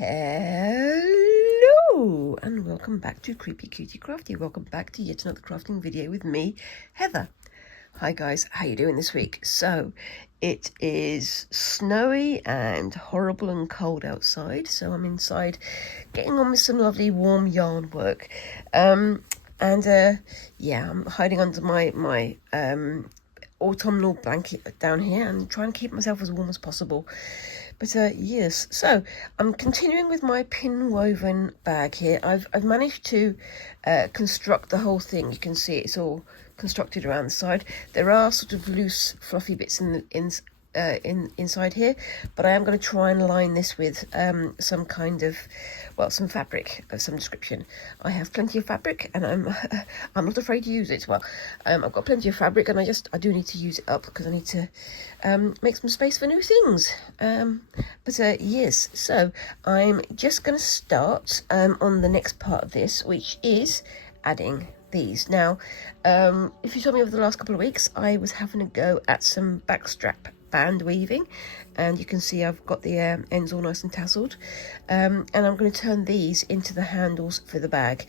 Hello and welcome back to Creepy Cutie Crafty. Welcome back to yet another crafting video with me, Heather. Hi guys, how you doing this week? So it is snowy and horrible and cold outside, so I'm inside getting on with some lovely warm yarn work. Yeah, I'm hiding under my autumnal blanket down here and trying to keep myself as warm as possible. But yes, so I'm continuing with my pin woven bag here. I've managed to construct the whole thing. You can see it's all constructed around the side. There are sort of loose fluffy bits inside here, but I am going to try and line this with some kind of, well, some fabric of some description. I have plenty of fabric and I'm not afraid to use it. Well, I've got plenty of fabric and I do need to use it up because I need to make some space for new things. Yes, so I'm just going to start on the next part of this, which is adding these. Now, if you saw me over the last couple of weeks, I was having a go at some backstrap band weaving, and you can see I've got the ends all nice and tasseled, and I'm going to turn these into the handles for the bag.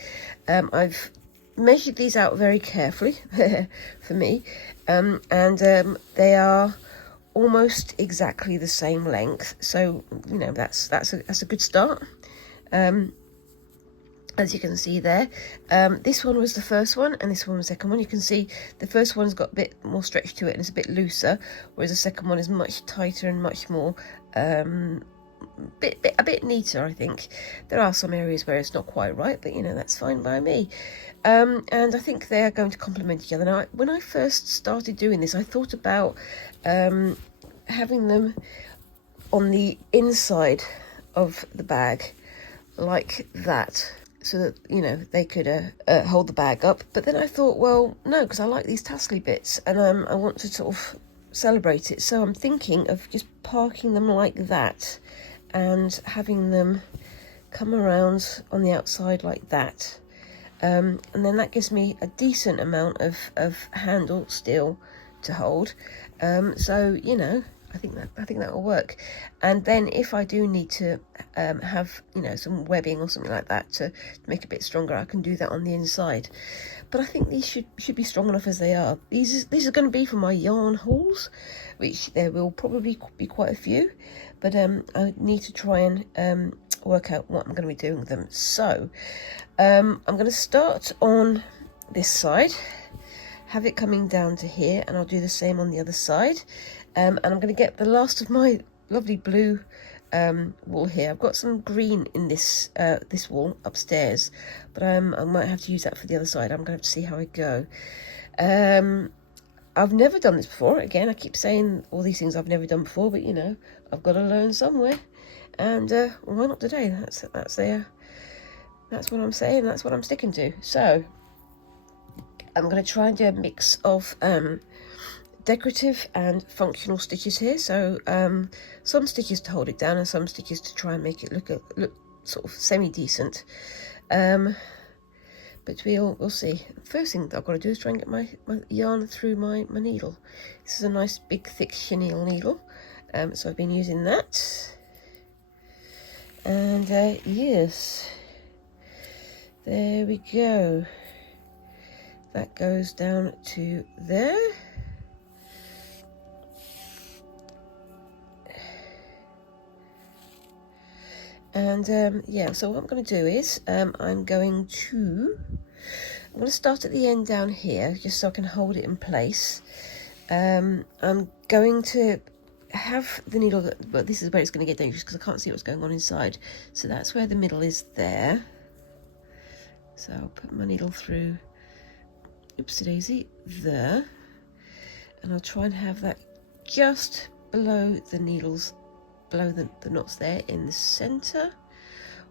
I've measured these out very carefully for me, and they are almost exactly the same length, so you know that's a good start. As you can see there, this one was the first one and this one was the second one. You can see the first one's got a bit more stretch to it and it's a bit looser, whereas the second one is much tighter and much more a bit neater. I think there are some areas where it's not quite right, but you know, that's fine by me. And I think they're going to complement each other. Now, when I first started doing this, I thought about having them on the inside of the bag like that, so that, you know, they could hold the bag up. But then I thought, well, no, because I like these tassely bits and I want to sort of celebrate it. So I'm thinking of just parking them like that and having them come around on the outside like that. And then that gives me a decent amount of handle still to hold. So, you know, I think that will work. And then if I do need to have, you know, some webbing or something like that to make it a bit stronger, I can do that on the inside. But I think these should be strong enough as they are. These are going to be for my yarn hauls, which there will probably be quite a few. But I need to try and work out what I'm going to be doing with them. So I'm going to start on this side, have it coming down to here, and I'll do the same on the other side. And I'm going to get the last of my lovely blue wool here. I've got some green in this this wool upstairs, but I might have to use that for the other side. I'm going to have to see how I go. I've never done this before. Again, I keep saying all these things I've never done before, but you know, I've got to learn somewhere. And why not today? That's what I'm saying. That's what I'm sticking to. So I'm going to try and do a mix of decorative and functional stitches here. So some stitches to hold it down and some stitches to try and make it look sort of semi-decent. But we'll see. First thing that I've got to do is try and get my yarn through my needle. This is a nice big thick chenille needle, so I've been using that. And yes, there we go. That goes down to there. And yeah, so what I'm going to do is I'm going to start at the end down here just so I can hold it in place. I'm going to have the needle, but this is where it's going to get dangerous because I can't see what's going on inside. So that's where the middle is there. So I'll put my needle through, oopsie daisy, there, and I'll try and have that just below the needles, below the knots there in the center.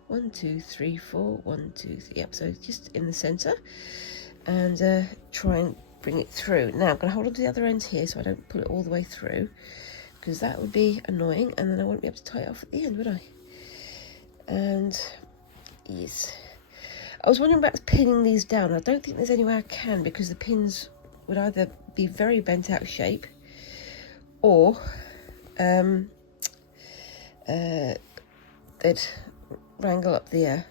1 2 3 4 1 2 3. Yep, so just in the center, and try and bring it through. Now I'm going to hold on to the other end here so I don't pull it all the way through, because that would be annoying and then I won't be able to tie it off at the end, would I? And yes, I was wondering about pinning these down. I don't think there's any way I can, because the pins would either be very bent out of shape or they'd wrangle up the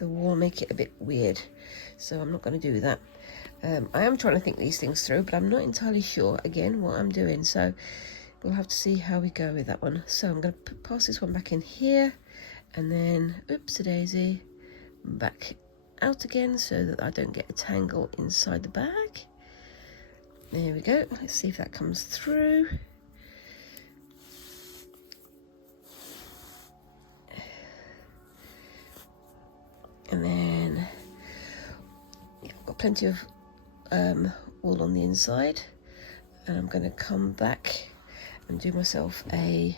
wall, make it a bit weird. So I'm not going to do that. I am trying to think these things through, but I'm not entirely sure, again, what I'm doing. So we'll have to see how we go with that one. So I'm going to pass this one back in here, and then, oops-a-daisy, back out again so that I don't get a tangle inside the bag. There we go. Let's see if that comes through. And then I've got plenty of wool on the inside, and I'm going to come back and do myself a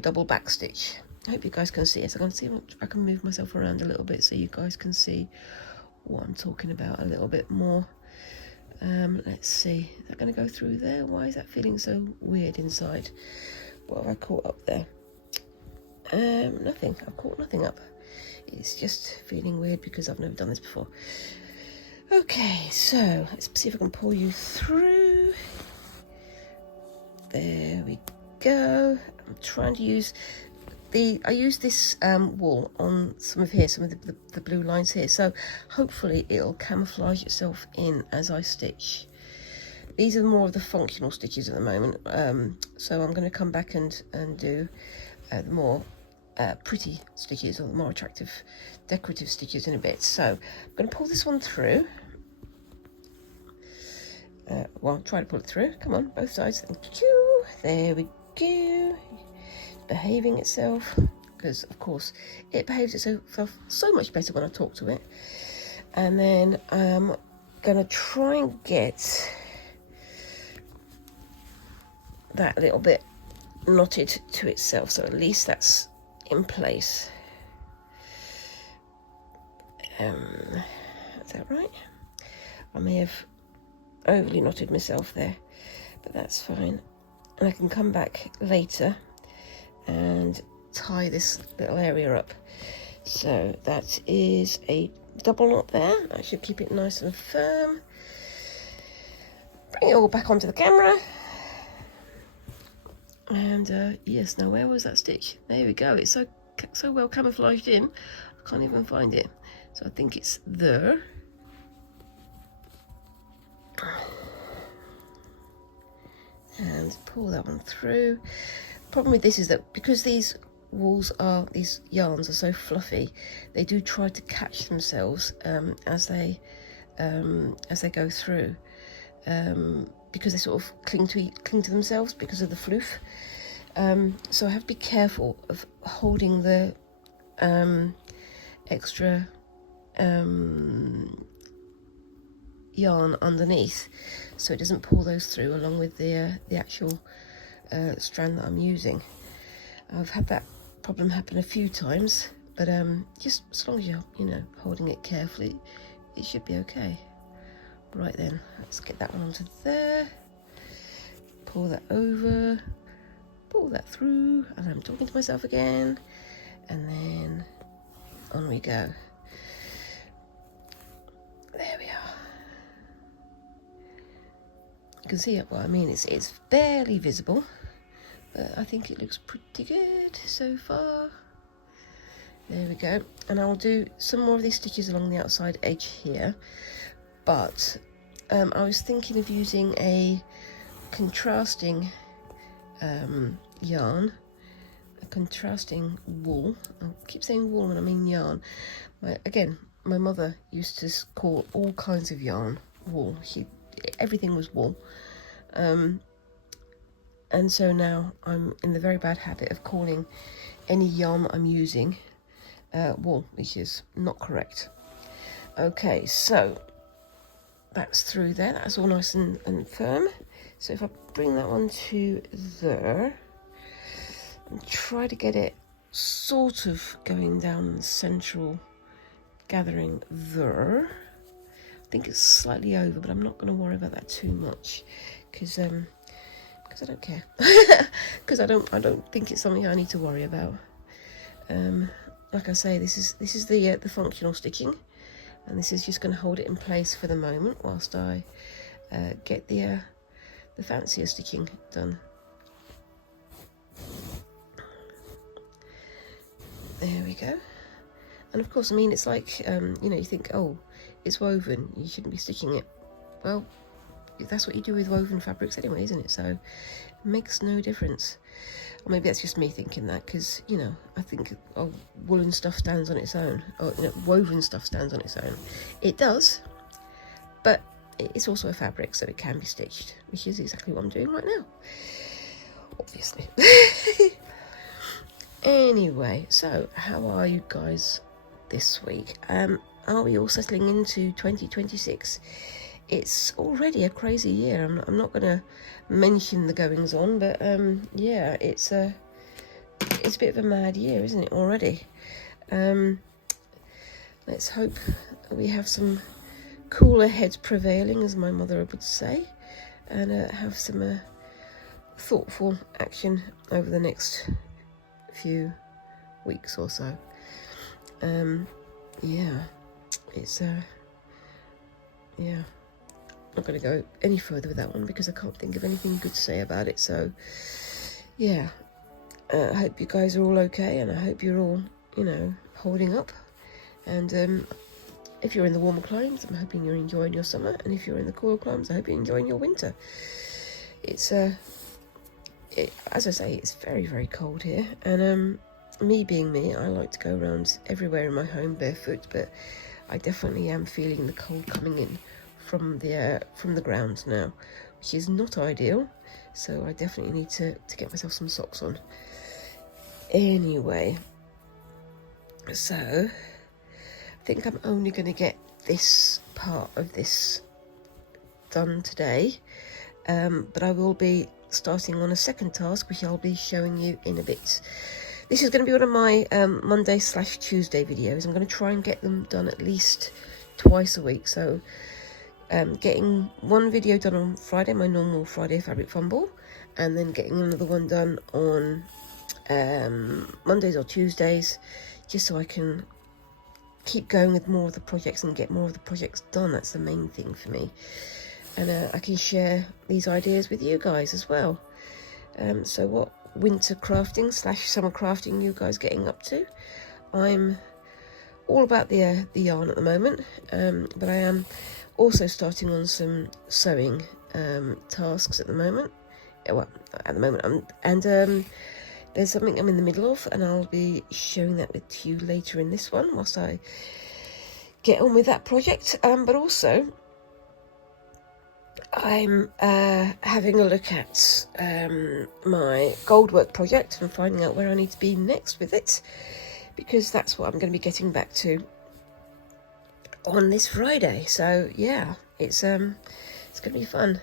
double back stitch. I hope you guys can see it. So I can see what I can move myself around a little bit so you guys can see what I'm talking about a little bit more. Let's see, is that going to go through there? Why is that feeling so weird inside? What have I caught up there? Nothing. I've caught nothing up. It's just feeling weird because I've never done this before. Okay, so let's see if I can pull you through. There we go. I'm trying to use I use this wool on some of the blue lines here, so hopefully it'll camouflage itself in as I stitch. These are more of the functional stitches at the moment, so I'm going to come back and do the more pretty stitches, or the more attractive decorative stitches in a bit. So I'm going to pull this one through. Well, try to pull it through. Come on, both sides. Thank you. There we go. Behaving itself, because of course it behaves itself so much better when I talk to it. And then I'm gonna try and get that little bit knotted to itself, so at least that's in place. Is that right? I may have overly knotted myself there, but that's fine, and I can come back later and tie this little area up. So that is a double knot there. I should keep it nice and firm. Bring it all back onto the camera. And yes, now where was that stitch? There we go. It's so well camouflaged in, I can't even find it. So I think it's there. And pull that one through. Problem with this is that because these yarns are so fluffy, they do try to catch themselves as they go through, because they sort of cling to themselves because of the floof. So I have to be careful of holding the extra yarn underneath, so it doesn't pull those through along with the actual strand that I'm using. I've had that problem happen a few times, but just as long as you're holding it carefully, it should be okay. Right then, let's get that one onto there, pull that over, pull that through, and I'm talking to myself again, and then on we go. There we are. You can see what I mean. It's barely visible, but I think it looks pretty good so far. There we go. And I'll do some more of these stitches along the outside edge here, but I was thinking of using a contrasting yarn, a contrasting wool. I keep saying wool and I mean yarn. My mother used to call all kinds of yarn wool. Everything was wool. And so now I'm in the very bad habit of calling any yarn I'm using wool, which is not correct. Okay, so that's through there. That's all nice and firm. So if I bring that one to there and try to get it sort of going down the central gathering there. I think it's slightly over, but I'm not going to worry about that too much because I don't care. Because I don't think it's something I need to worry about. Like I say, this is the functional stitching, and this is just going to hold it in place for the moment whilst I get the fancier stitching done. There we go. And of course, I mean, it's like, you know, you think, oh, it's woven, you shouldn't be stitching it. Well, that's what you do with woven fabrics anyway, isn't it? So it makes no difference. Or maybe that's just me thinking that, because, you know, I think, oh, woolen stuff stands on its own, or, you know, woven stuff stands on its own. It does, but it's also a fabric, so it can be stitched, which is exactly what I'm doing right now, obviously. Anyway, so how are you guys this week? Are we all settling into 2026? It's already a crazy year. I'm not going to mention the goings on, but yeah, it's a bit of a mad year, isn't it, already? Let's hope that we have some cooler heads prevailing, as my mother would say, and have some thoughtful action over the next few weeks or so. Yeah, it's yeah, not going to go any further with that one because I can't think of anything good to say about it. So yeah, I hope you guys are all okay, and I hope you're all, you know, holding up. And if you're in the warmer climes, I'm hoping you're enjoying your summer, and if you're in the cooler climes, I hope you're enjoying your winter. It's as I say, it's very, very cold here, and me being me, I like to go around everywhere in my home barefoot, but I definitely am feeling the cold coming in from the ground now, which is not ideal. So I definitely need to get myself some socks on. Anyway, so I think I'm only going to get this part of this done today, but I will be starting on a second task, which I'll be showing you in a bit. This is going to be one of my Monday/Tuesday videos. I'm going to try and get them done at least twice a week. So getting one video done on Friday, my normal Friday fabric fumble, and then getting another one done on Mondays or Tuesdays, just so I can keep going with more of the projects and get more of the projects done. That's the main thing for me. And I can share these ideas with you guys as well. So what winter crafting / summer crafting you guys getting up to? I'm all about the yarn at the moment, but I am also starting on some sewing tasks at the moment. Well, at the moment, there's something I'm in the middle of, and I'll be sharing that with you later in this one whilst I get on with that project. But also, I'm having a look at my goldwork project and finding out where I need to be next with it, because that's what I'm going to be getting back to on this Friday. So yeah, it's going to be fun.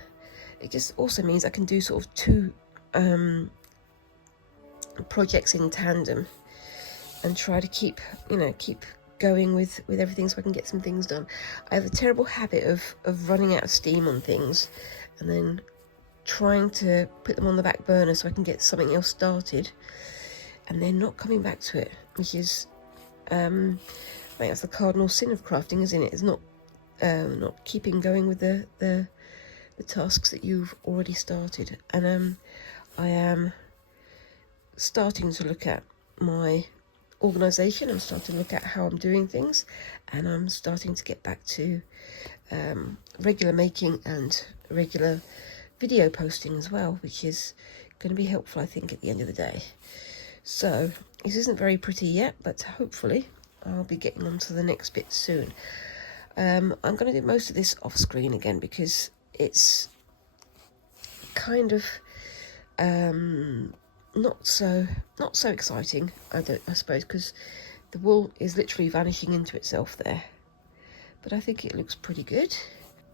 It just also means I can do sort of two projects in tandem and try to keep going with everything, so I can get some things done. I have a terrible habit of running out of steam on things and then trying to put them on the back burner so I can get something else started and then not coming back to it, which is I think that's the cardinal sin of crafting, isn't it? It's not keeping going with the tasks that you've already started. And I am starting to look at my organisation. I'm starting to look at how I'm doing things, and I'm starting to get back to regular making and regular video posting as well, which is going to be helpful, I think, at the end of the day. So this isn't very pretty yet, but hopefully I'll be getting on to the next bit soon. I'm going to do most of this off screen again because it's kind of not so exciting, I suppose, because the wool is literally vanishing into itself there, but I think it looks pretty good.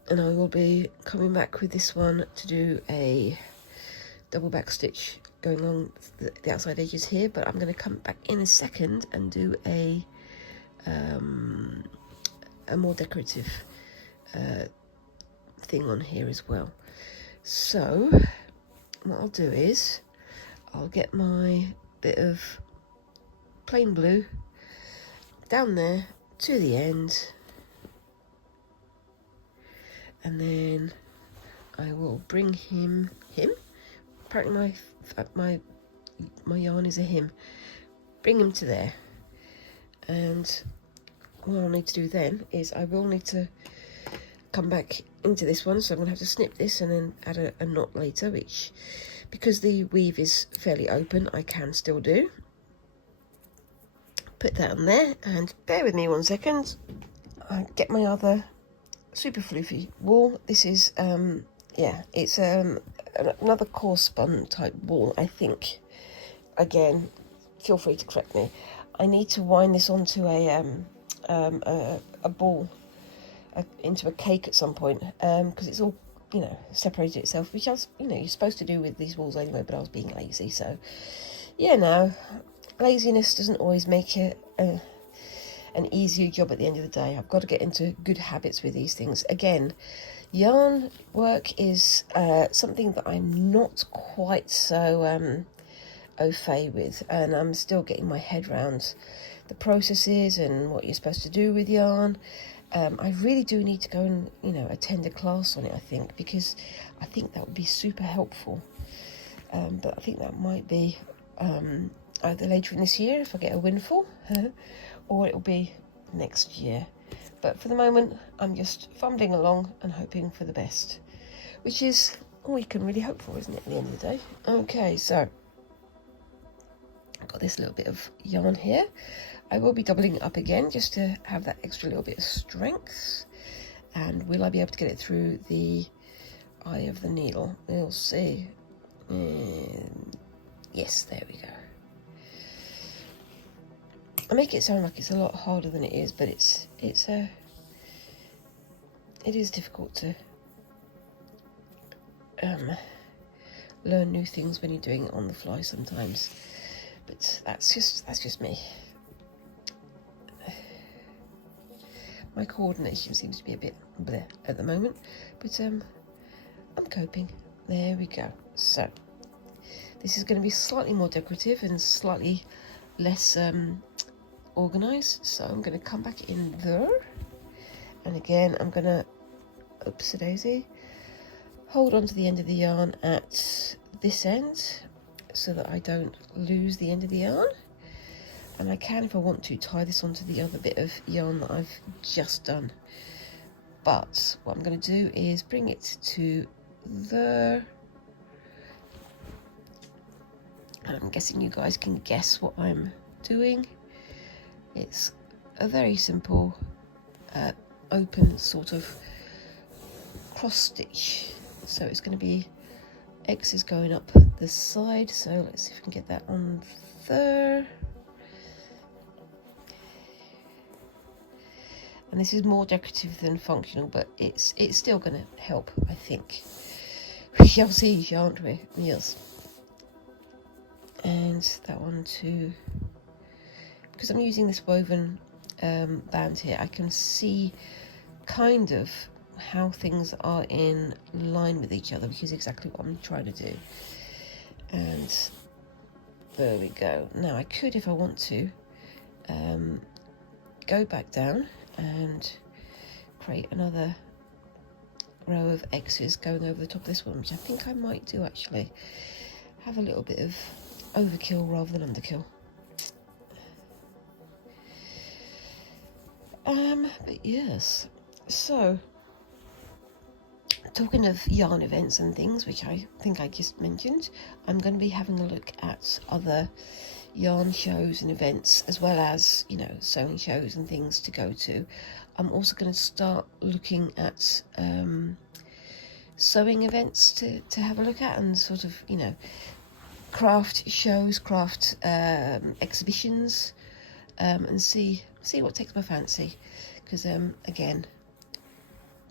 And I will be coming back with this one to do a double back stitch going on the outside edges here, but I'm going to come back in a second and do a more decorative thing on here as well. So what I'll do is I'll get my bit of plain blue down there to the end, and then I will bring him. Apparently my yarn is a him. Bring him to there, And what I'll need to do then is I will need to come back into this one, so I'm going to have to snip this and then add a knot later, which, because the weave is fairly open, I can still do. Put that on there, and bear with me 1 second. I get my other super fluffy wool. This is yeah, it's another coarse spun type wool, I think. Again, feel free to correct me. I need to wind this onto a ball, into a cake at some point, because it's all, you know, separated itself, which I was, you know, you're supposed to do with these walls anyway, but I was being lazy. So yeah, no, laziness doesn't always make it an easier job at the end of the day. I've got to get into good habits with these things. Again, yarn work is something that I'm not quite so au fait with, and I'm still getting my head around the processes and what you're supposed to do with yarn. I really do need to go and, you know, attend a class on it, I think, because I think that would be super helpful. But I think that might be either later in this year if I get a windfall, or it'll be next year. But for the moment, I'm just fumbling along and hoping for the best, which is all you can really hope for, isn't it, at the end of the day? Okay, so I've got this little bit of yarn here. I will be doubling it up again just to have that extra little bit of strength. And will I be able to get it through the eye of the needle? We'll see. Yes, there we go. I make it sound like it's a lot harder than it is, but it is difficult to learn new things when you're doing it on the fly sometimes. But that's just me. My coordination seems to be a bit bleh at the moment, but I'm coping. There we go. So this is going to be slightly more decorative and slightly less organised. So I'm going to come back in there, and again I'm going to, oopsie daisy, hold on to the end of the yarn at this end so that I don't lose the end of the yarn. And I can, if I want to, tie this onto the other bit of yarn that I've just done. But what I'm going to do is bring it to there. And I'm guessing you guys can guess what I'm doing. It's a very simple, open sort of cross stitch. So it's going to be X's going up the side. So let's see if we can get that on there. And this is more decorative than functional, but it's still going to help, I think. We shall see, aren't we? Yes. And that one too. Because I'm using this woven band here, I can see kind of how things are in line with each other, which is exactly what I'm trying to do. And there we go. Now I could, if I want to, go back down and create another row of X's going over the top of this one, which I think I might do actually. Have a little bit of overkill rather than underkill. But yes, so talking of yarn events and things, which I think I just mentioned, I'm going to be having a look at other yarn shows and events, as well as, you know, sewing shows and things to go to. I'm also going to start looking at sewing events to have a look at, and sort of, you know, craft shows, craft exhibitions, and see what takes my fancy. Because again,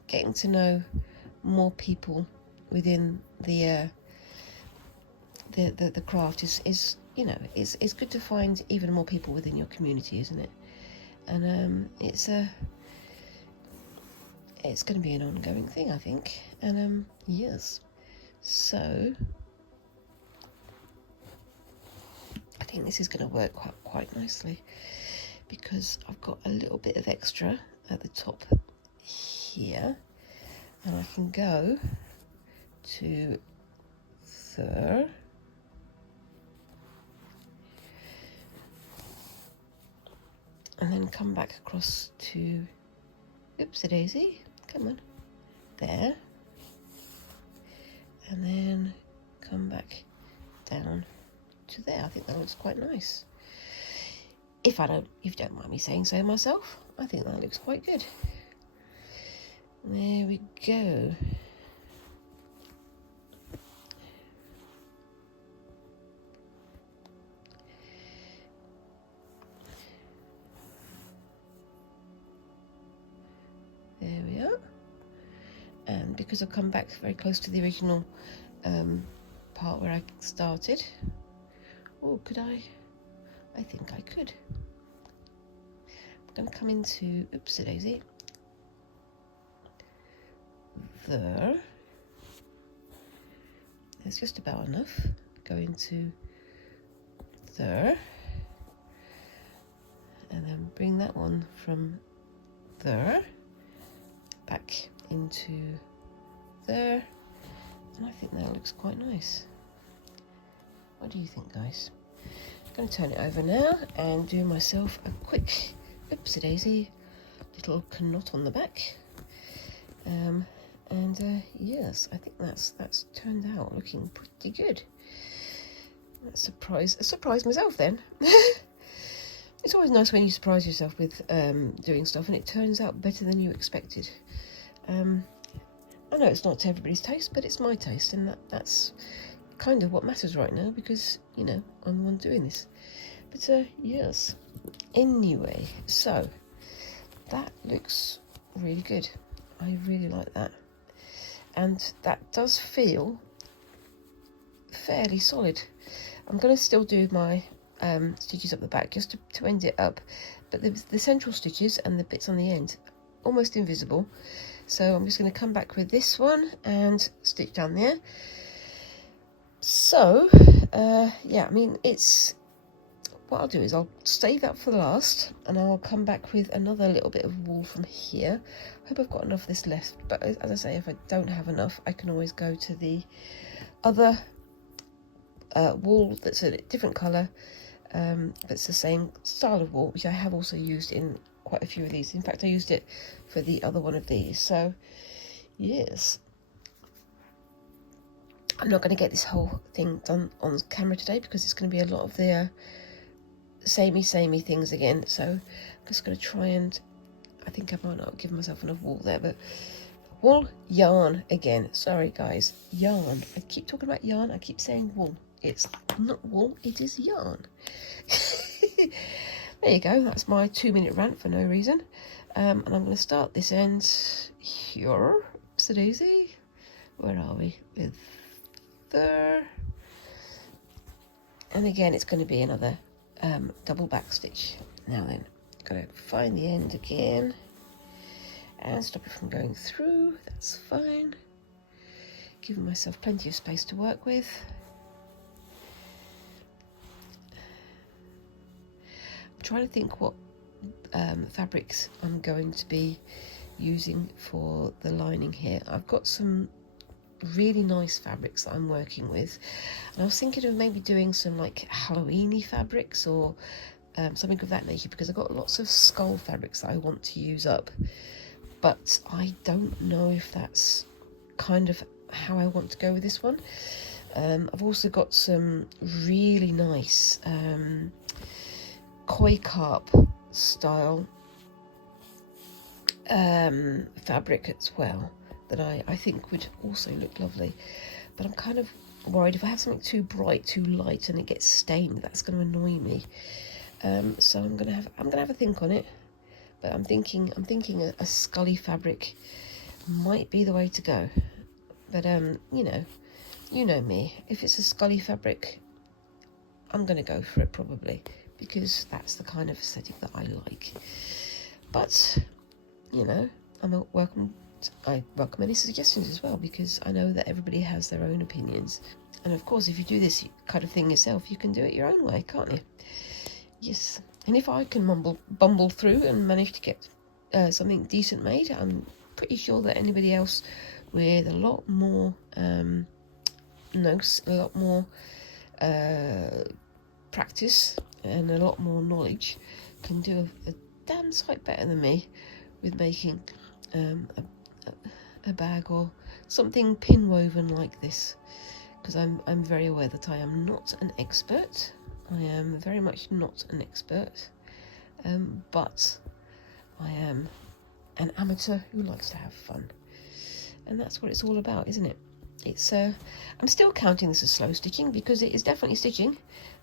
getting to know more people within the craft is you know, it's good to find even more people within your community, isn't it? And it's going to be an ongoing thing, I think. And yes, so I think this is going to work quite nicely, because I've got a little bit of extra at the top here, and I can go to there, and then come back across to, oopsie daisy, come on, there, and then come back down to there. I think that looks quite nice. If you don't mind me saying so myself, I think that looks quite good. There we go. There we are. And because I've come back very close to the original part where I started, oh, could I? I think I could. I'm going to come into, oopsie daisy, there. It's just about enough. Go into there, and then bring that one from there back into there, and I think that looks quite nice. What do you think, guys? I'm going to turn it over now and do myself a quick, oopsie daisy, little knot on the back. Yes, I think that's turned out looking pretty good. I surprised myself then. It's always nice when you surprise yourself with doing stuff and it turns out better than you expected. I know it's not to everybody's taste, but it's my taste, and that's kind of what matters right now, because, you know, I'm the one doing this. But yes, anyway, so that looks really good. I really like that, and that does feel fairly solid. I'm going to still do my stitches up the back just to end it up, but the central stitches and the bits on the end almost invisible, so I'm just going to come back with this one and stitch down there. So yeah, I mean, it's what I'll do is I'll save that for the last, and I'll come back with another little bit of wool from here. I hope I've got enough of this left, but as I say, if I don't have enough, I can always go to the other wool that's a different colour, that's the same style of wool, which I have also used in quite a few of these. In fact, I used it for the other one of these. So yes, I'm not going to get this whole thing done on camera today because it's going to be a lot of the samey things again. So I'm just going to try and, I think I might not give myself enough wool there, but wool, yarn again. Sorry guys, yarn. I keep talking about yarn, I keep saying wool. It's not wool, it is yarn. There you go, that's my 2-minute rant for no reason. And I'm going to start this end here. So daisy, where are we? With there. And again, it's going to be another double back stitch. Now then, got to find the end again and stop it from going through. That's fine. Giving myself plenty of space to work with. I'm trying to think what fabrics I'm going to be using for the lining here. I've got some really nice fabrics that I'm working with, and I was thinking of maybe doing some like Halloween-y fabrics or something of that nature, because I've got lots of skull fabrics that I want to use up, but I don't know if that's kind of how I want to go with this one. I've also got some really nice koi carp style fabric as well that I think would also look lovely, but I'm kind of worried if I have something too bright, too light, and it gets stained, that's going to annoy me. So I'm gonna have a think on it, but I'm thinking a scully fabric might be the way to go. But you know me, if it's a scully fabric, I'm gonna go for it probably, because that's the kind of aesthetic that I like. But you know, I welcome any suggestions as well, because I know that everybody has their own opinions, and of course if you do this kind of thing yourself, you can do it your own way, can't you? Yes, and if I can bumble through and manage to get something decent made, I'm pretty sure that anybody else with a lot more a lot more practice and a lot more knowledge can do damn sight better than me with making a bag or something pin woven like this, because I'm very aware that I am not an expert. I am very much not an expert, but I am an amateur who likes to have fun, and that's what it's all about, isn't it? It's I'm still counting this as slow stitching because it is definitely stitching,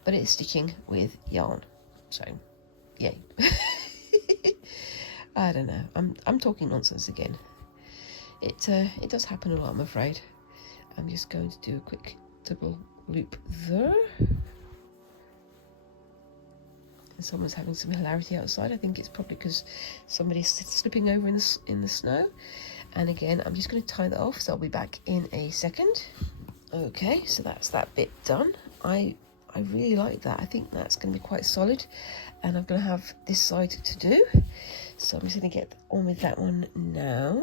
but it's stitching with yarn, so yay. I don't know, I'm talking nonsense again. It does happen a lot, I'm afraid. I'm just going to do a quick double loop there. And someone's having some hilarity outside. I think it's probably because somebody's slipping over in the snow. And again, I'm just going to tie that off, so I'll be back in a second. Okay, so that's that bit done. I really like that. I think that's going to be quite solid, and I'm going to have this side to do. So I'm just going to get on with that one now,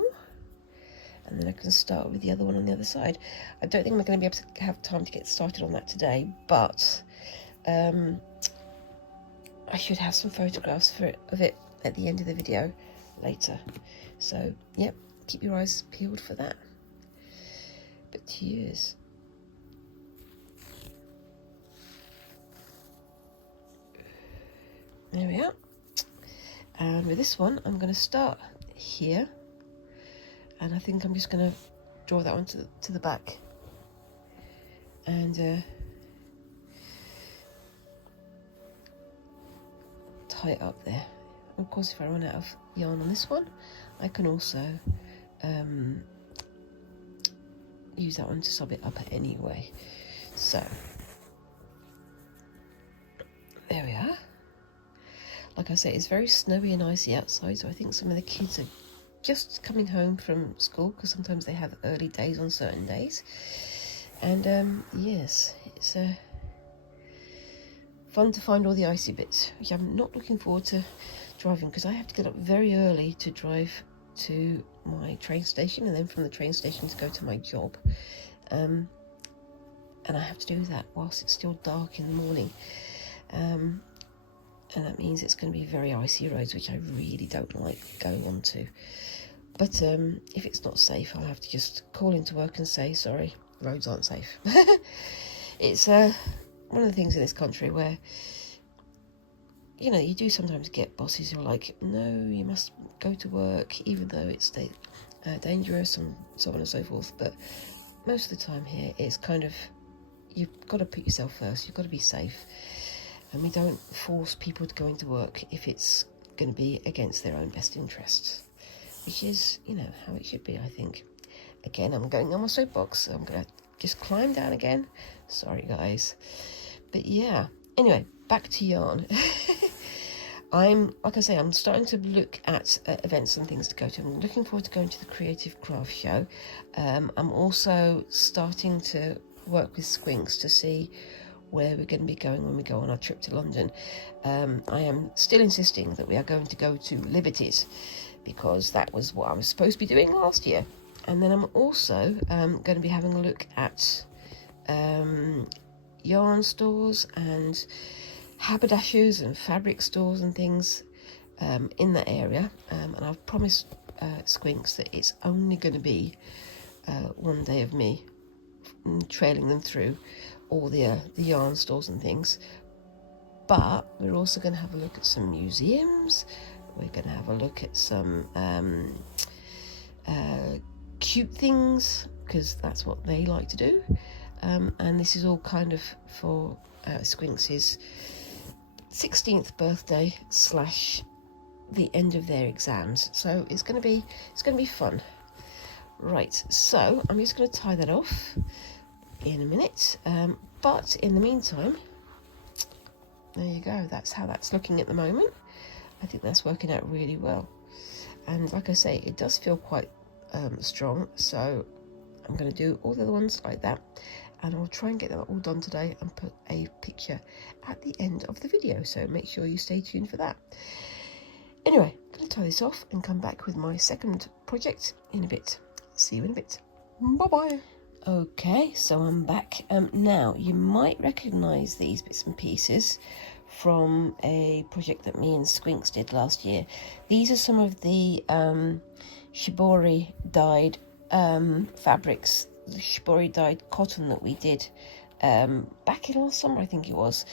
and then I can start with the other one on the other side. I don't think I'm going to be able to have time to get started on that today, but I should have some photographs of it at the end of the video later. So, yep, keep your eyes peeled for that. But cheers. There we are. And with this one, I'm going to start here. And I think I'm just going to draw that one to the back. And tie it up there. Of course, if I run out of yarn on this one, I can also use that one to sub it up anyway. So there we are. Like I say, it's very snowy and icy outside, so I think some of the kids are just coming home from school, because sometimes they have early days on certain days. And yes, it's fun to find all the icy bits, which I'm not looking forward to driving, because I have to get up very early to drive to my train station, and then from the train station to go to my job. And I have to do that whilst it's still dark in the morning. And that means it's going to be very icy roads, which I really don't like going onto. But if it's not safe, I'll have to just call into work and say, sorry, roads aren't safe. It's one of the things in this country where, you know, you do sometimes get bosses who are like, no, you must go to work, even though it's dangerous and so on and so forth. But most of the time here, it's kind of, you've got to put yourself first, you've got to be safe. And we don't force people to go into work if it's going to be against their own best interests, which is, you know, how it should be, I think. Again, I'm going on my soapbox, so I'm going to just climb down again. Sorry, guys. But yeah, anyway, back to yarn. Like I say, I'm starting to look at events and things to go to. I'm looking forward to going to the Creative Craft Show. I'm also starting to work with Squinks to see where we're going to be going when we go on our trip to London. I am still insisting that we are going to go to Liberties, because that was what I was supposed to be doing last year. And then I'm also going to be having a look at yarn stores and haberdashers and fabric stores and things in that area. And I've promised Squinks that it's only going to be one day of me trailing them through all the yarn stores and things. But we're also going to have a look at some museums. We're going to have a look at some cute things, because that's what they like to do. And this is all kind of for Squinks' 16th birthday / the end of their exams. So it's going to be fun. Right, so I'm just going to tie that off in a minute, but in the meantime, there you go, that's how that's looking at the moment. I think that's working out really well, and like I say, it does feel quite strong, so I'm going to do all the other ones like that, and I'll try and get that all done today and put a picture at the end of the video, so make sure you stay tuned for that. Anyway, I'm going to tie this off and come back with my second project in a bit. See you in a bit. Bye-bye. Okay, so I'm back. Now, you might recognise these bits and pieces from a project that me and Squinks did last year. These are some of the shibori dyed fabrics, the shibori dyed cotton that we did back in last summer, I think it was.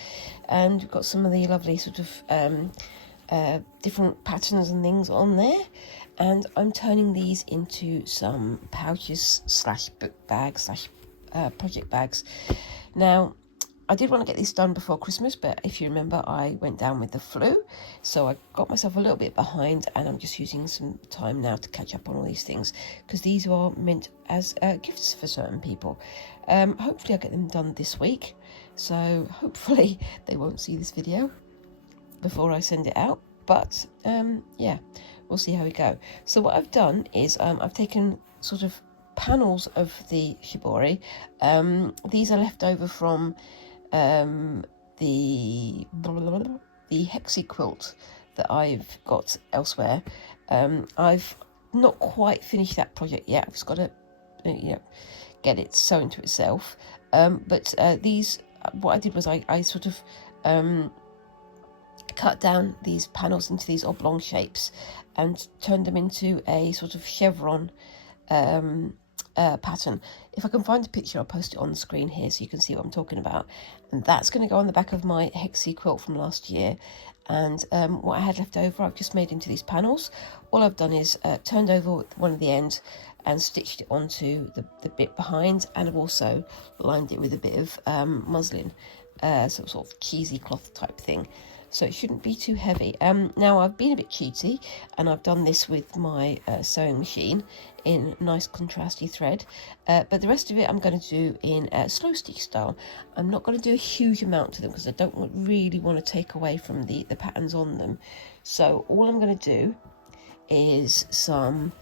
And we've got some of the lovely sort of different patterns and things on there. And I'm turning these into some pouches slash book bags slash project bags. Now, I did want to get this done before Christmas, but if you remember, I went down with the flu, so I got myself a little bit behind, and I'm just using some time now to catch up on all these things, because these are meant as gifts for certain people. Hopefully I'll get them done this week, so hopefully they won't see this video before I send it out, but yeah, we'll see how we go. So what I've done is I've taken sort of panels of the shibori. These are left over from the hexi quilt that I've got elsewhere. I've not quite finished that project yet. I've just got to get it sewn to itself, but these, what I did was I sort of cut down these panels into these oblong shapes and turned them into a sort of chevron pattern. If I can find a picture, I'll post it on the screen here so you can see what I'm talking about. And that's going to go on the back of my hexi quilt from last year. And what I had left over, I've just made into these panels. All I've done is turned over one of the ends and stitched it onto the bit behind, and I've also lined it with a bit of muslin, sort of cheesy cloth type thing. So it shouldn't be too heavy. Now I've been a bit cheaty, and I've done this with my sewing machine in nice contrasty thread, but the rest of it I'm going to do in slow stitch style. I'm not going to do a huge amount to them because I don't really want to take away from the patterns on them. So all I'm going to do is some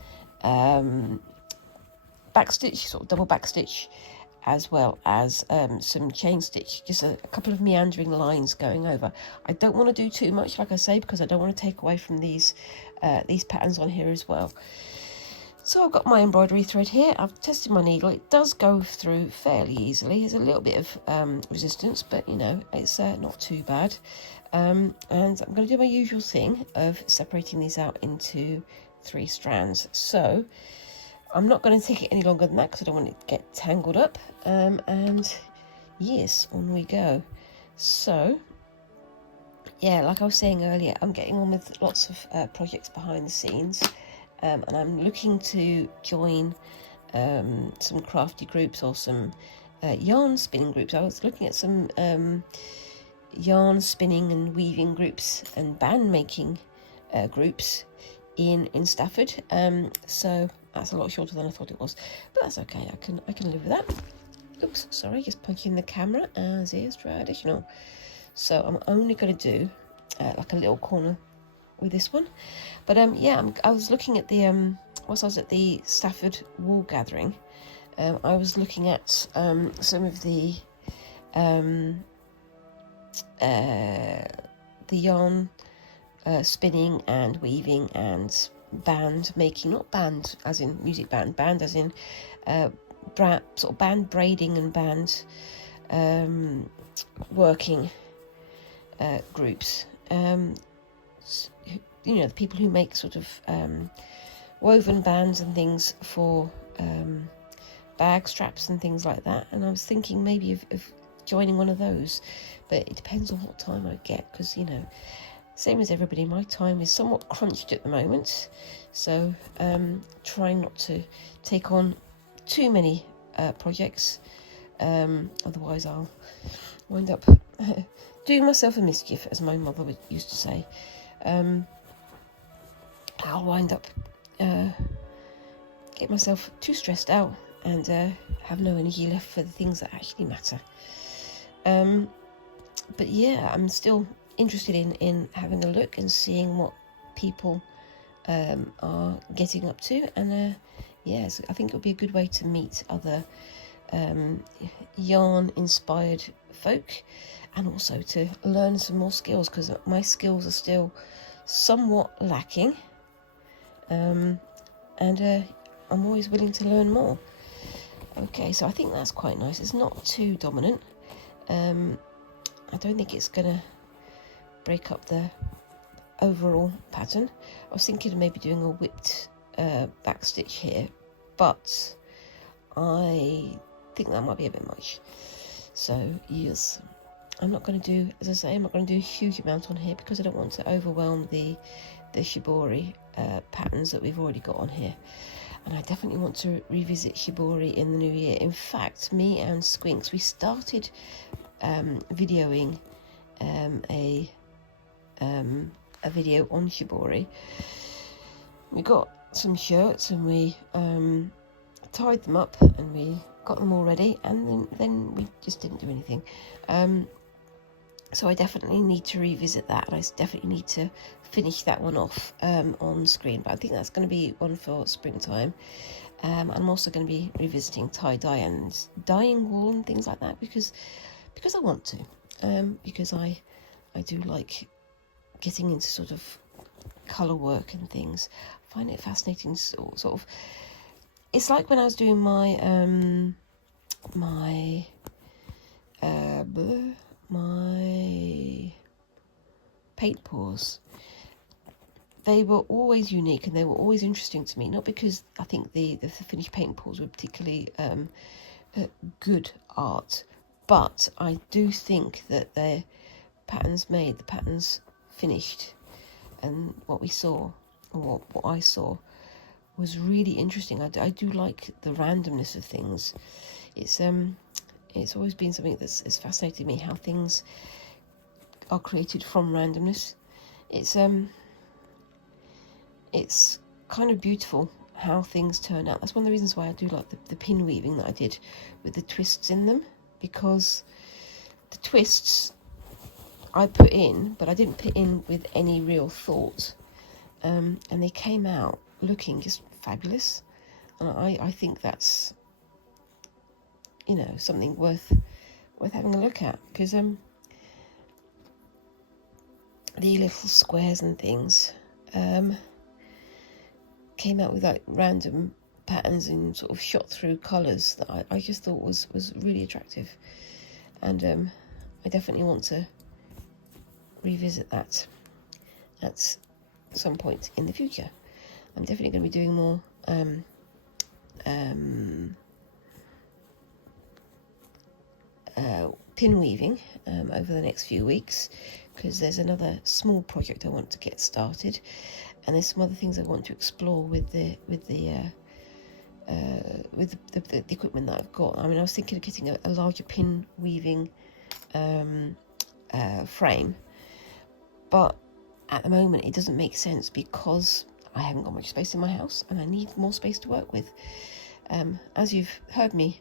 back stitch, sort of double back stitch, as well as some chain stitch, just a couple of meandering lines going over. I don't want to do too much, like I say, because I don't want to take away from these patterns on here as well. So I've got my embroidery thread here. I've tested my needle. It does go through fairly easily. There's a little bit of resistance, but you know, it's not too bad. And I'm going to do my usual thing of separating these out into 3 strands. So I'm not going to take it any longer than that because I don't want it to get tangled up. And yes, on we go. So yeah, like I was saying earlier, I'm getting on with lots of projects behind the scenes. And I'm looking to join some crafty groups or some yarn spinning groups. I was looking at some yarn spinning and weaving groups and band making groups in Stafford. So that's a lot shorter than I thought it was, but that's okay. I can live with that. Oops, sorry, just punching the camera as is traditional. So I'm only going to do like a little corner with this one, but yeah, I was looking at the whilst I was at the Stafford wool gathering, I was looking at some of the yarn spinning and weaving and band making, not band as in music band, band as in sort of band braiding and band working groups. You know, the people who make sort of woven bands and things for bag straps and things like that. And I was thinking maybe of joining one of those, but it depends on what time I get, because, you know, same as everybody, my time is somewhat crunched at the moment. So trying not to take on too many projects, otherwise I'll wind up doing myself a mischief, as my mother used to say. I'll wind up get myself too stressed out and have no energy left for the things that actually matter. But yeah, I'm still interested in having a look and seeing what people are getting up to, and yes, I think it would be a good way to meet other yarn inspired folk, and also to learn some more skills, because my skills are still somewhat lacking, and I'm always willing to learn more. Okay, so I think that's quite nice. It's not too dominant. I don't think it's gonna break up the overall pattern. I was thinking of maybe doing a whipped back stitch here, but I think that might be a bit much. So yes, I'm not going to do, as I say, I'm not going to do a huge amount on here because I don't want to overwhelm the shibori patterns that we've already got on here. And I definitely want to revisit shibori in the new year. In fact, me and Squinks, we started videoing a video on shibori. We got some shirts and we tied them up and we got them all ready, and then we just didn't do anything. So I definitely need to revisit that, and I definitely need to finish that one off on screen. But I think that's going to be one for springtime. I'm also going to be revisiting tie-dye and dyeing wool and things like that because I want to. Because I do like getting into sort of colour work and things. I find it fascinating, sort of. It's like when I was doing my my paint pours. They were always unique and they were always interesting to me, not because I think the finished paint pours were particularly good art, but I do think that the patterns made, the patterns finished, and what we saw, or what I saw, was really interesting. I do like the randomness of things. It's always been something that's fascinated me, how things are created from randomness. It's kind of beautiful how things turn out. That's one of the reasons why I do like the pin weaving that I did with the twists in them, because the twists I put in, but I didn't put in with any real thought, and they came out looking just fabulous. And I think that's, you know, something worth having a look at, because the little squares and things came out with like random patterns and sort of shot through colours that I just thought was really attractive, and I definitely want to revisit that at some point in the future. I'm definitely going to be doing more pin weaving over the next few weeks, because there's another small project I want to get started, and there's some other things I want to explore with the equipment that I've got. I mean, I was thinking of getting a larger pin weaving frame, but at the moment it doesn't make sense because I haven't got much space in my house and I need more space to work with. As you've heard me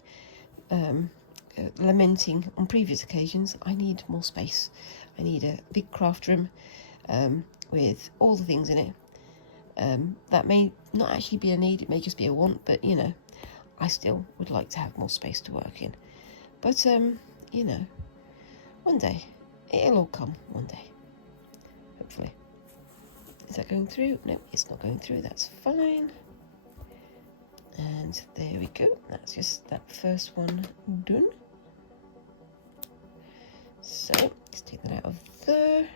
lamenting on previous occasions, I need more space. I need a big craft room with all the things in it. That may not actually be a need, it may just be a want, but you know, I still would like to have more space to work in. But you know, one day it'll all come, one day, hopefully. Is that going through? No, it's not going through. That's fine. And there we go. That's just that first one done. So let's take that out of there. I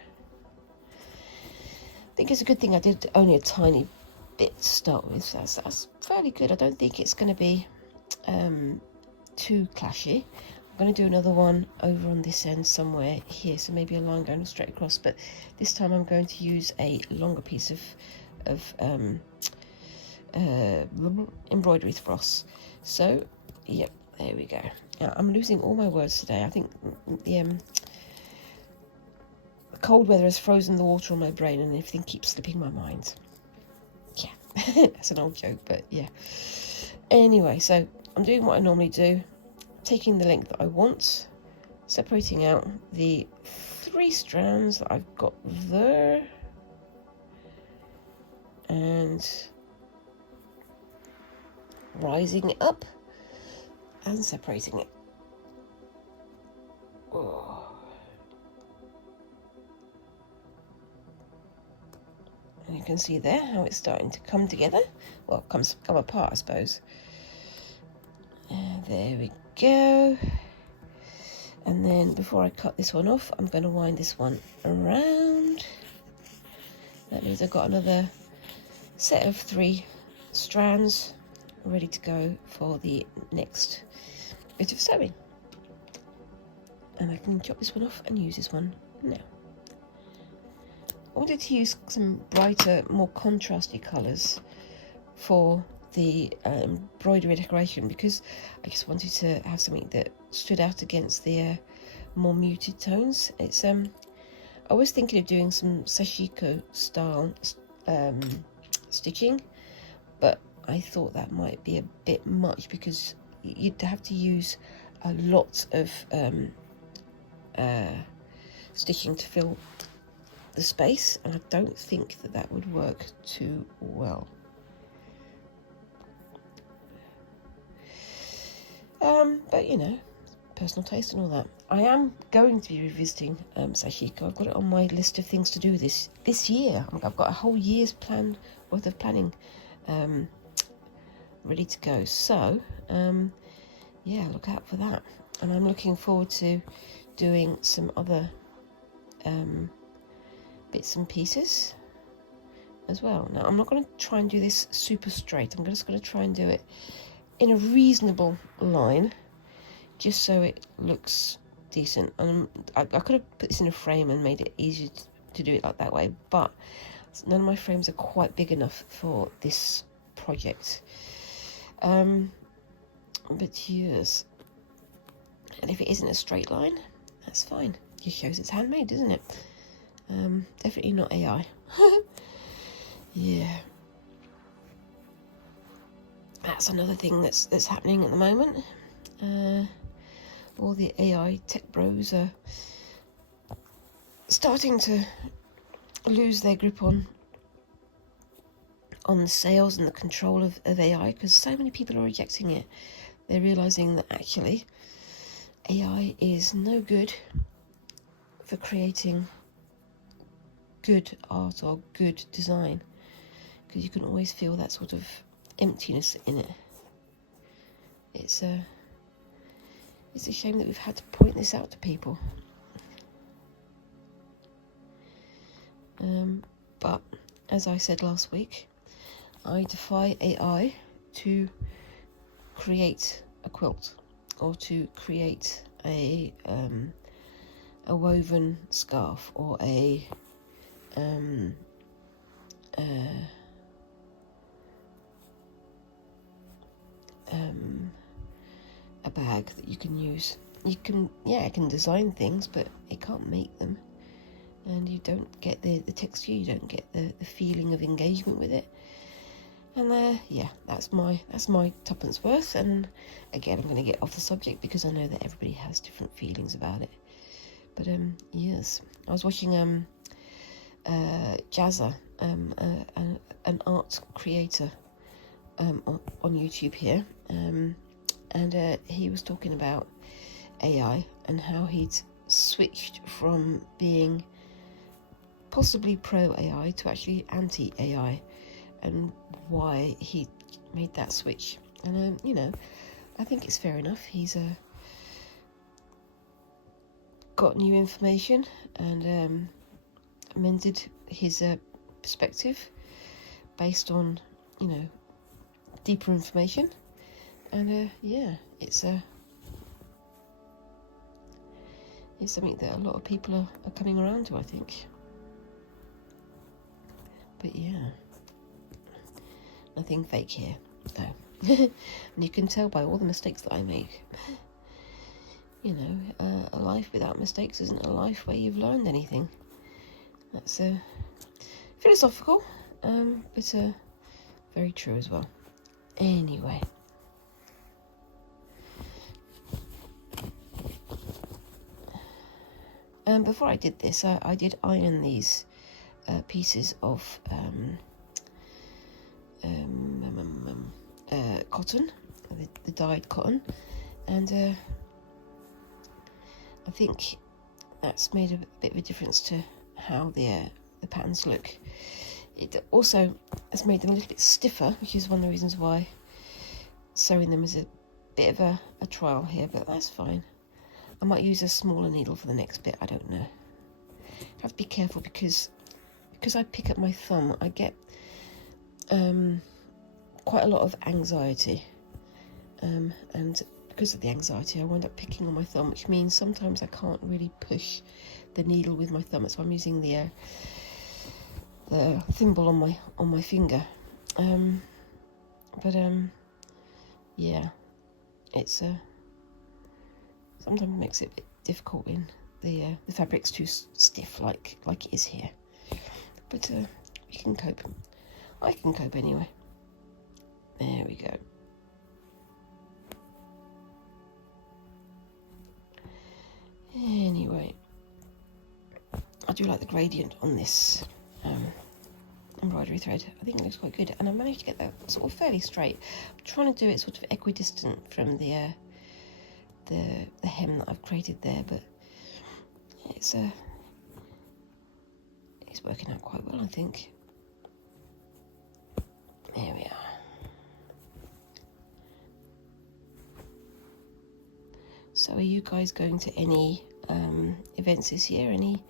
think it's a good thing I did only a tiny bit to start with. That's fairly good. I don't think it's going to be too clashy. I'm going to do another one over on this end somewhere here, so maybe a line going straight across, but this time I'm going to use a longer piece of embroidery floss. So yep, there we go. Now, I'm losing all my words today. I think the cold weather has frozen the water on my brain and everything keeps slipping my mind. Yeah, that's an old joke, but yeah. Anyway, so I'm doing what I normally do, taking the length that I want, separating out the 3 strands that I've got there, and rising it up and separating it. Oh. And you can see there how it's starting to come together. Well, come apart, I suppose. And there we go. And then before I cut this one off, I'm going to wind this one around. is I've got another set of 3 strands ready to go for the next bit of sewing. And I can chop this one off and use this one now. I wanted to use some brighter, more contrasty colours for the embroidery decoration, because I just wanted to have something that stood out against the more muted tones. It's I was thinking of doing some sashiko style stitching, but I thought that might be a bit much because you'd have to use a lot of stitching to fill the space, and I don't think that that would work too well. But you know, personal taste and all that. I am going to be revisiting sashiko. I've got it on my list of things to do this year. I've got a whole year's plan worth of planning ready to go. So yeah, look out for that. And I'm looking forward to doing some other bits and pieces as well. Now, I'm not going to try and do this super straight. I'm just going to try and do it in a reasonable line, just so it looks decent. And I could have put this in a frame and made it easier to do it like that way, but none of my frames are quite big enough for this project. But yes, and if it isn't a straight line, that's fine. It just shows it's handmade, doesn't it? Definitely not AI. Yeah, that's another thing that's happening at the moment. All the AI tech bros are starting to lose their grip on the sales and the control of AI, because so many people are rejecting it. They're realizing that actually AI is no good for creating good art or good design, because you can always feel that sort of emptiness in it. It's a shame that we've had to point this out to people. But as I said last week, I defy AI to create a quilt or to create a woven scarf or a bag that you can use. It can design things, but it can't make them, and you don't get the texture, you don't get the feeling of engagement with it. And yeah, that's my tuppence worth. And again, I'm going to get off the subject because I know that everybody has different feelings about it. But yes, I was watching Jazza, an art creator on YouTube here, and he was talking about AI and how he'd switched from being possibly pro AI to actually anti AI, and why he made that switch. And you know, I think it's fair enough. He's got new information and amended his perspective based on, you know, deeper information. And yeah, it's something that a lot of people are coming around to, I think. But yeah, nothing fake here, though. And you can tell by all the mistakes that I make. You know, a life without mistakes isn't a life where you've learned anything. That's philosophical, but very true as well. Anyway. Before I did this, I did iron these pieces of cotton, the dyed cotton, and I think that's made a bit of a difference to how the patterns look. It also has made them a little bit stiffer, which is one of the reasons why sewing them is a bit of a trial here, but that's fine. I might use a smaller needle for the next bit, I don't know. I have to be careful because because I pick up my thumb, I get quite a lot of anxiety, and because of the anxiety I wind up picking on my thumb, which means sometimes I can't really push the needle with my thumb, so I'm using the thimble on my finger. Yeah, it's sometimes makes it a bit difficult when the fabric's too stiff like it is here, but we can cope. I can cope anyway. There we go. Anyway, I do like the gradient on this embroidery thread. I think it looks quite good, and I managed to get that sort of fairly straight. I'm trying to do it sort of equidistant from the hem that I've created there, but it's working out quite well, I think. There we are. So are you guys going to any events this year? Any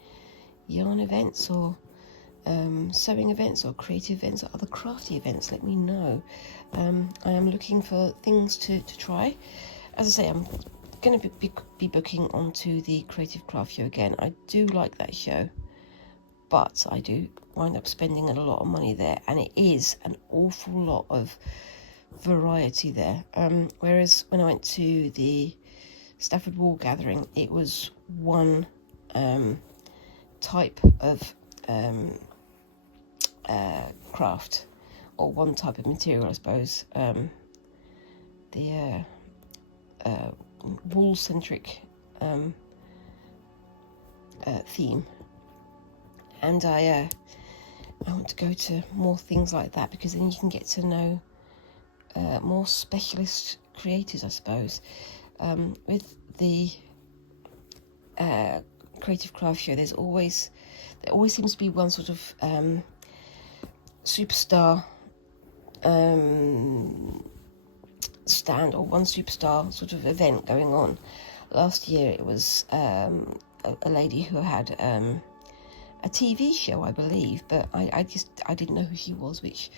yarn events or sewing events or creative events or other crafty events? Let me know. I am looking for things to try. As I say, I'm going to be booking onto the Creative Craft Show again. I do like that show, but I do wind up spending a lot of money there, and it is an awful lot of variety there. Whereas when I went to the Stafford Wool Gathering, it was one type of craft, or one type of material, I suppose. The wool-centric theme, and I want to go to more things like that, because then you can get to know more specialist creators, I suppose. With the Creative Craft Show, there always seems to be one sort of superstar stand, or one superstar sort of event going on. Last year it was a lady who had a TV show, I believe, but I didn't know who she was, which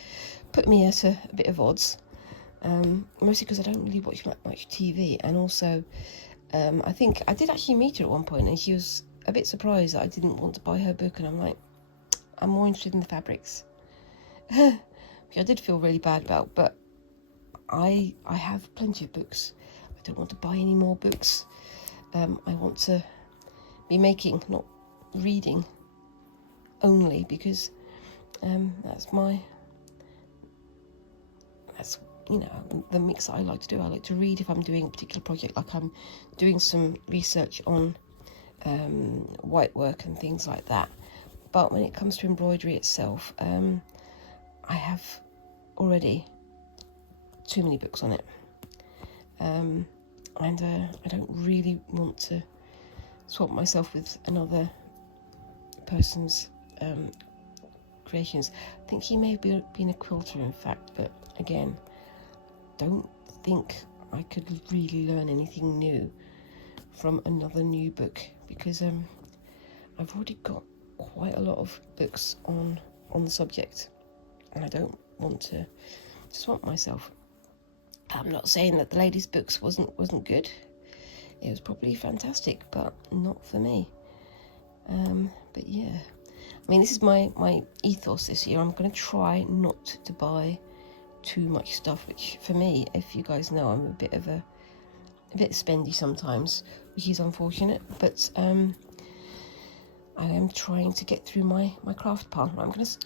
put me at a bit of odds. Mostly because I don't really watch much TV, and also I think I did actually meet her at one point, and she was a bit surprised that I didn't want to buy her book, and I'm like, I'm more interested in the fabrics, which I did feel really bad about, but I have plenty of books. I don't want to buy any more books. I want to be making, not reading only, because that's the mix that I like to do. I like to read if I'm doing a particular project, like I'm doing some research on white work and things like that. But when it comes to embroidery itself, I have already too many books on it, and I don't really want to swap myself with another person's creations. I think he may have been a quilter, in fact, but again, don't think I could really learn anything new from another new book, because I've already got quite a lot of books on the subject, and I don't want to swamp myself. I'm not saying that the lady's books wasn't good. It was probably fantastic, but not for me. But yeah, I mean, this is my ethos this year. I'm going to try not to buy too much stuff, which for me, if you guys know, I'm a bit spendy sometimes, which is unfortunate, but I am trying to get through my craft pile. I'm going to just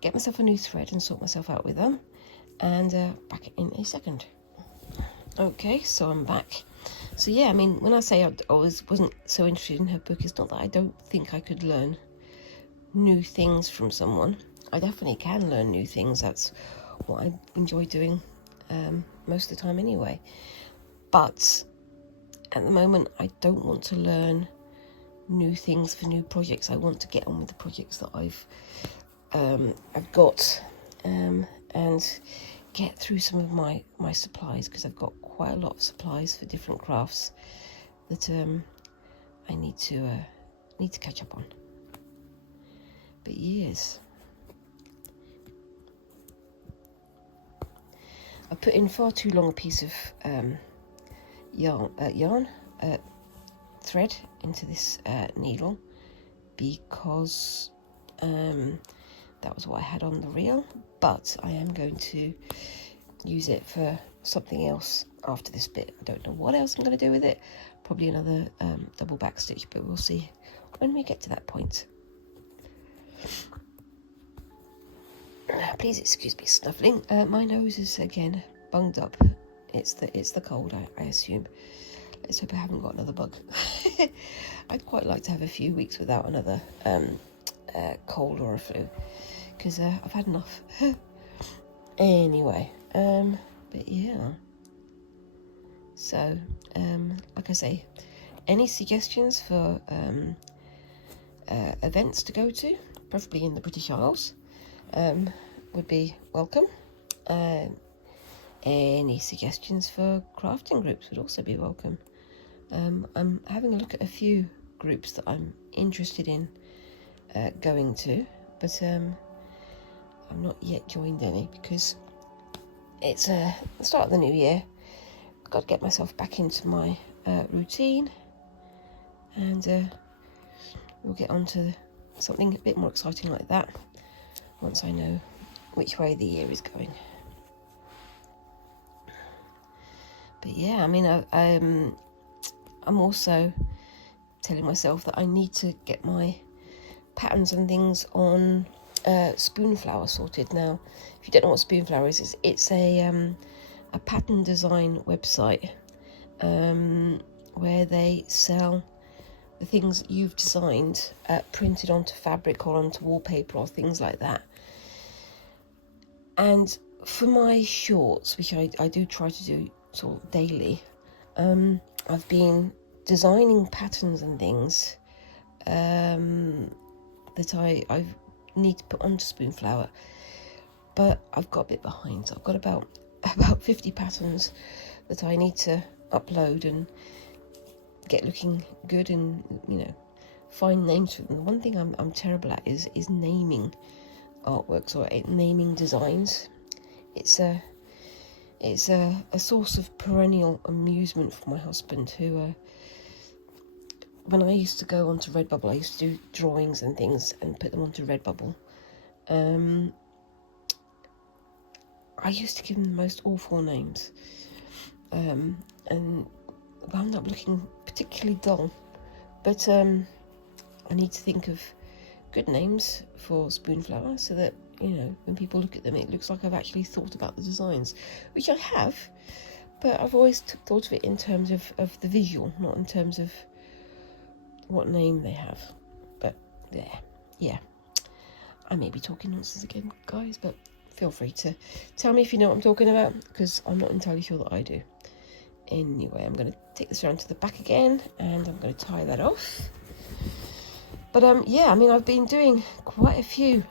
get myself a new thread and sort myself out with them, and back in a second. Okay, so I'm back. So yeah, I mean, when I say I wasn't so interested in her book, it's not that I don't think I could learn new things from someone. I definitely can learn new things. That's what I enjoy doing most of the time anyway. But at the moment, I don't want to learn new things for new projects. I want to get on with the projects that I've got, and get through some of my supplies, because I've got quite a lot of supplies for different crafts that I need to catch up on. But yes, I put in far too long a piece of yarn thread into this needle, because that was what I had on the reel, but I am going to use it for something else after this bit. I don't know what else I'm going to do with it, probably another double back stitch, but we'll see when we get to that point. Please excuse me snuffling. My nose is again bunged up. It's the cold, I assume. Let's hope I haven't got another bug. I'd quite like to have a few weeks without another cold or a flu, because I've had enough. Anyway, but yeah. So, like I say, any suggestions for events to go to, preferably in the British Isles, would be welcome. Any suggestions for crafting groups would also be welcome. I'm having a look at a few groups that I'm interested in going to, but I'm not yet joined any, because it's the start of the new year. I've got to get myself back into my routine, and we'll get on to something a bit more exciting like that once I know which way the year is going. But yeah, I mean, I'm also telling myself that I need to get my patterns and things on Spoonflower sorted. Now, if you don't know what Spoonflower is, it's a pattern design website where they sell the things that you've designed printed onto fabric or onto wallpaper or things like that. And for my shorts, which I do try to do sort of daily, I've been designing patterns and things that I need to put onto Spoonflower, but I've got a bit behind. So I've got about 50 patterns that I need to upload and get looking good, and find names for them. The one thing I'm terrible at is naming artworks or naming designs. It's a source of perennial amusement for my husband, who when I used to go onto Redbubble, I used to do drawings and things and put them onto Redbubble. I used to give them the most awful names, and wound up looking particularly dull. But I need to think of good names for Spoonflower, so that when people look at them, it looks like I've actually thought about the designs, which I have, but I've always thought of it in terms of the visual, not in terms of what name they have. But yeah, I may be talking nonsense again, guys, but feel free to tell me if you know what I'm talking about, because I'm not entirely sure that I do. Anyway, I'm going to take this around to the back again, and I'm going to tie that off. But yeah, I mean, I've been doing quite a few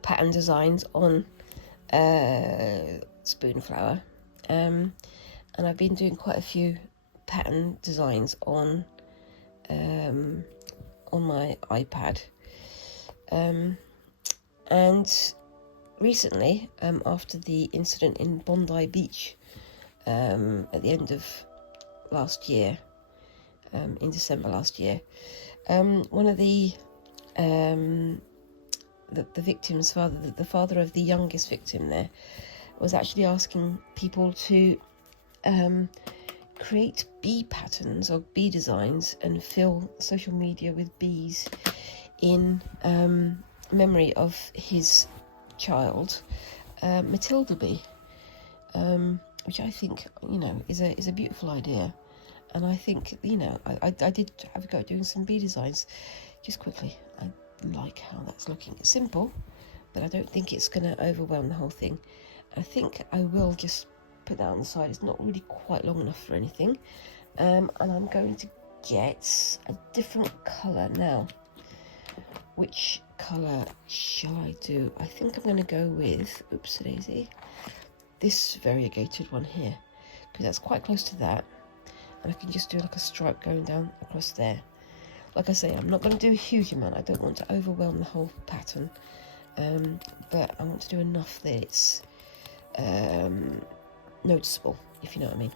pattern designs on Spoonflower, and I've been doing quite a few pattern designs on my iPad, and recently, after the incident in Bondi Beach at the end of last year, in December last year, one of the victim's father, the father of the youngest victim there, was actually asking people to create bee patterns or bee designs and fill social media with bees in memory of his child, Matilda Bee, which I think is a beautiful idea. And I think I did have a go at doing some bee designs. Just quickly, I like how that's looking. It's simple, but I don't think it's going to overwhelm the whole thing. I think I will just put that on the side. It's not really quite long enough for anything, and I'm going to get a different colour now. Which colour shall I do? I think I'm going to go with, oops daisy, this variegated one here, because that's quite close to that, and I can just do like a stripe going down across there. Like I say, I'm not going to do a huge amount. I don't want to overwhelm the whole pattern, but I want to do enough that it's noticeable, if you know what I mean.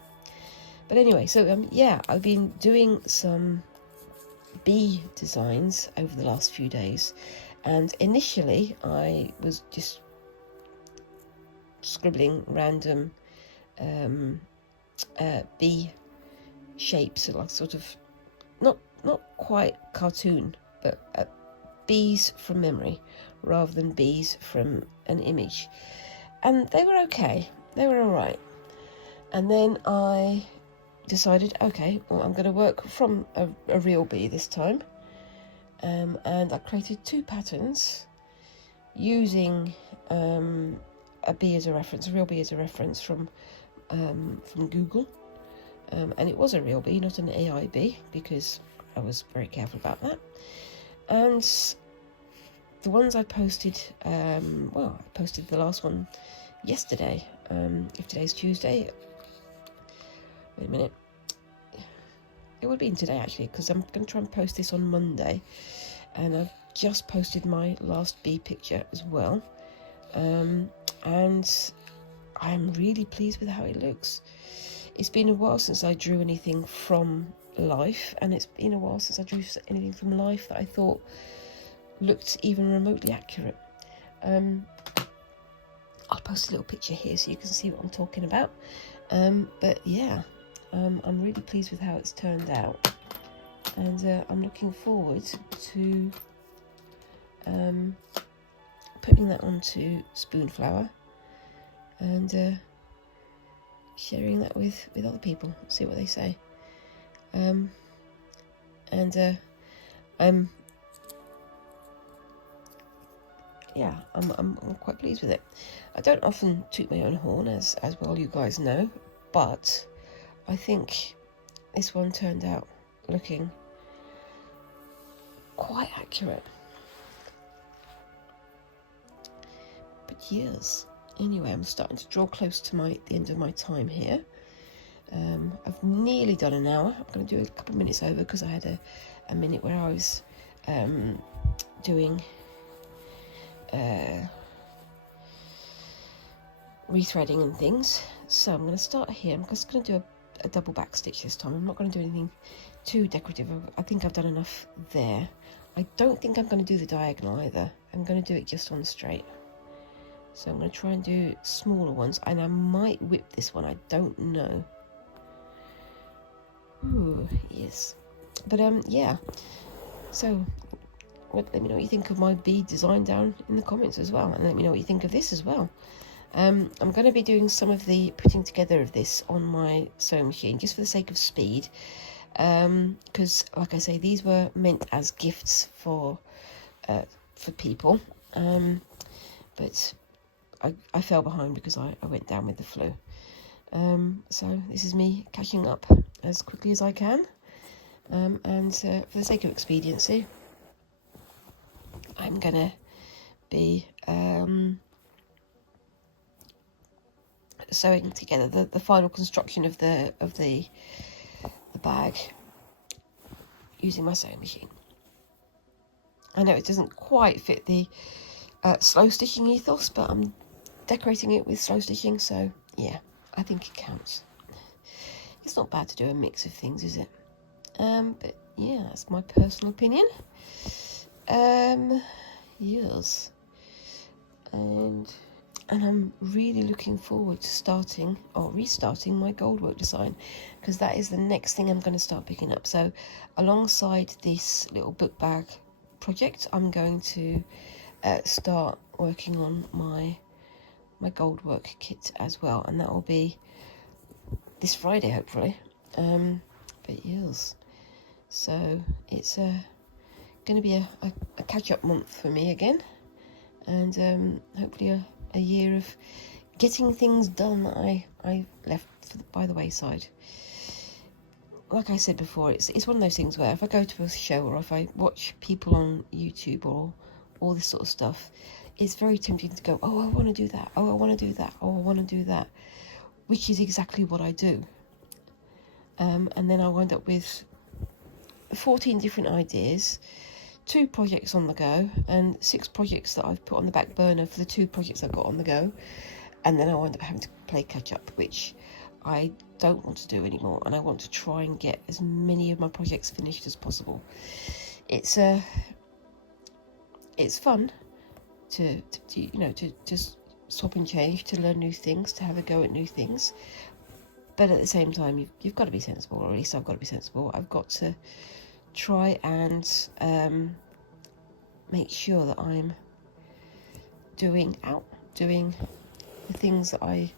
But anyway, so yeah, I've been doing some bee designs over the last few days, and initially I was just scribbling random bee shapes, like sort of not quite cartoon, but bees from memory rather than bees from an image, and they were okay, they were all right. And then I decided, okay, well, I'm going to work from a real bee this time, and I created 2 patterns using a bee as a reference, a real bee as a reference from Google, and it was a real bee, not an AI bee, because I was very careful about that. And the ones I posted, well, I posted the last one yesterday. If today's Tuesday, wait a minute, it would have been today actually, because I'm going to try and post this on Monday, and I've just posted my last bee picture as well, and I'm really pleased with how it looks. It's been a while since I drew anything from life, and it's been a while since I drew anything from life that I thought looked even remotely accurate. I'll post a little picture here so you can see what I'm talking about. But yeah, I'm really pleased with how it's turned out, and I'm looking forward to putting that onto Spoonflower and sharing that with other people, see what they say. I'm yeah, I'm quite pleased with it. I don't often toot my own horn, as well you guys know, but I think this one turned out looking quite accurate. But yes, anyway, I'm starting to draw close to the end of my time here. I've nearly done an hour. I'm going to do a couple of minutes over because I had a minute where I was doing rethreading and things. So I'm going to start here. I'm just going to do a double back stitch this time. I'm not going to do anything too decorative. I think I've done enough there. I don't think I'm going to do the diagonal either. I'm going to do it just on straight. So I'm going to try and do smaller ones, and I might whip this one, I don't know. Ooh, yes. But yeah, so let me know what you think of my bead design down in the comments as well, and let me know what you think of this as well. I'm going to be doing some of the putting together of this on my sewing machine, just for the sake of speed, because like I say, these were meant as gifts for people, but I fell behind because I went down with the flu. So this is me catching up as quickly as I can, and for the sake of expediency, I'm gonna be sewing together the final construction of the bag using my sewing machine. I know it doesn't quite fit the slow stitching ethos, but I'm decorating it with slow stitching, so yeah, I think it counts. It's not bad to do a mix of things, is it? But yeah, that's my personal opinion. Yes, and I'm really looking forward to restarting my goldwork design, because that is the next thing I'm going to start picking up. So alongside this little book bag project, I'm going to start working on my goldwork kit as well, and that will be this Friday hopefully. But yes, so it's going to be a catch-up month for me again, and hopefully a year of getting things done that I left by the wayside. Like I said before, it's one of those things where if I go to a show or if I watch people on YouTube or all this sort of stuff, it's very tempting to go, oh, I want to do that, oh, I want to do that, oh, I want to do that, which is exactly what I do. And then I wind up with 14 different ideas, 2 projects on the go, and 6 projects that I've put on the back burner for the 2 projects I've got on the go. And then I wind up having to play catch up, which I don't want to do anymore, and I want to try and get as many of my projects finished as possible. It's fun to you know, to just swap and change, to learn new things, to have a go at new things. But at the same time, you've got to be sensible, or at least I've got to be sensible. I've got to try and make sure that I'm doing the things that I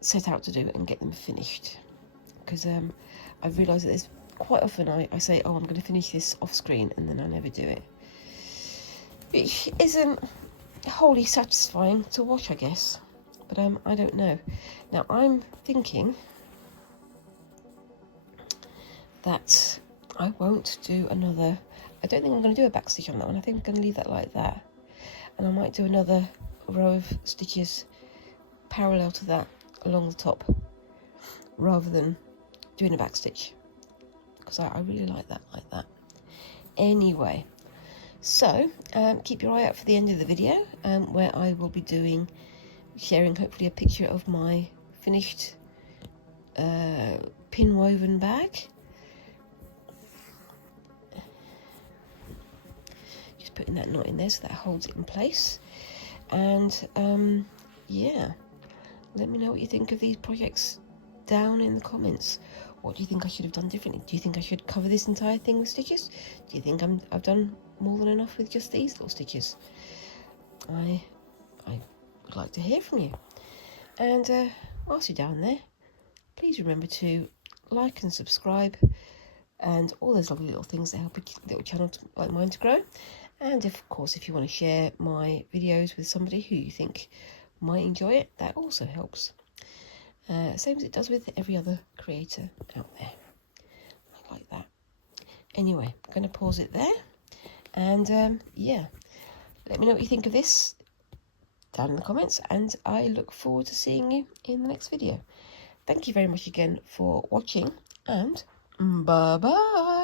set out to do and get them finished. Because I've realised that there's quite often I say, oh, I'm going to finish this off screen, and then I never do it, which isn't wholly satisfying to watch, I guess. But I don't know. Now I'm thinking that I won't do another. I don't think I'm going to do a back stitch on that one. I think I'm going to leave that like that, and I might do another row of stitches parallel to that along the top, rather than doing a back stitch, because I really like that. Anyway, so keep your eye out for the end of the video, where I will be sharing hopefully a picture of my finished pin woven bag. Just putting that knot in there so that holds it in place. And yeah, let me know what you think of these projects down in the comments. What do you think I should have done differently? Do you think I should cover this entire thing with stitches? Do you think I've done more than enough with just these little stitches? I would like to hear from you. And whilst you're down there, please remember to like and subscribe and all those lovely little things that help a little channel like mine to grow. And of course, if you want to share my videos with somebody who you think might enjoy it, that also helps. Same as it does with every other creator out there. I like that. Anyway, I'm going to pause it there. And yeah, let me know what you think of this down in the comments, and I look forward to seeing you in the next video. Thank you very much again for watching, and bye bye.